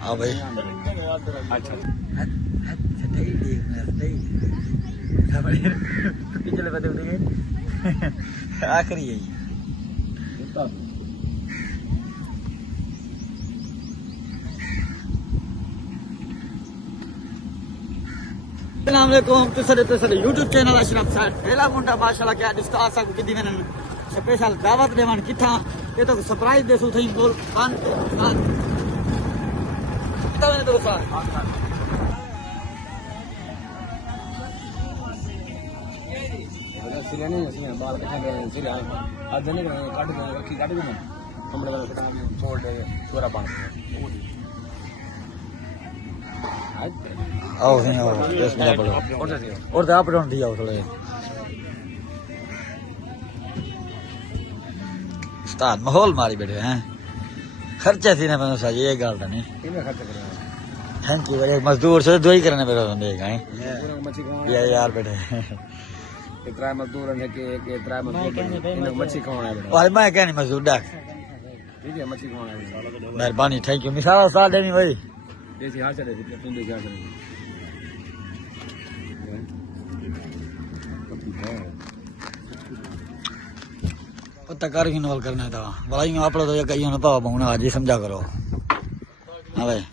हाँ भाई अच्छा पिछले पते उठेंगे आखिरी है यूट्यूब चैनल अशरफ सर पहला मुंडा माशाल्लाह क्या डिस्को आसा को किदी मैंने स्पेशल दावत देवन किथा ये तो सरप्राइज देसु थई बोल पान किथा मैंने तो सर सिरे नहीं है बाल कटा के सिरे आज जने काट दे रखी काट दे ना हमरे वाला कटा छोड़ दे छोरा पान आओ नहीं आओ बिस्मिल्लाह बोलो और दा पर होंदी आओ थोड़े उस्ताद माहौल मारी बैठे हैं खर्चा थी ना मैं सही ये गाल नहीं किने खर्च करे थैंक यू एक मजदूर से दो ही करने पे बंदे हैं ये यार बैठे इतना मजदूर है कि इतना मजदूर इन्हें मच्छी खवाना है और मैं क्या नहीं मजदूर डाक ठीक है मच्छी खवाना है मेहरबानी थैंक यू मिसाल साल देनी भाई जैसे हाथ चले तुम देख क्या करेंगे पता कर इन्वॉल्व करना था बड़ा ही आप लोग तो कहीं ना पावा बहुना आज ही समझा करो हाँ भाई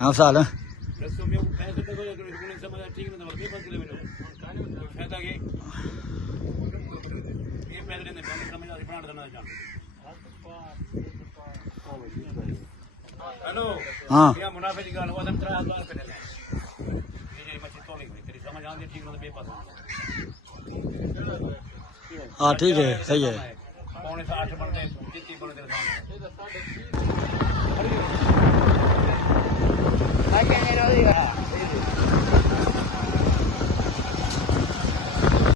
हाँ साल हेलो हाँ क्या मुनाफे की गाल हुआ था 3000 रुपए ले ये मच्छी तोली हुई तेरी समझ आंदी ठीक ना बेपस हाँ ठीक है सही है पौने 8 बनते जितनी बने तेरे सामने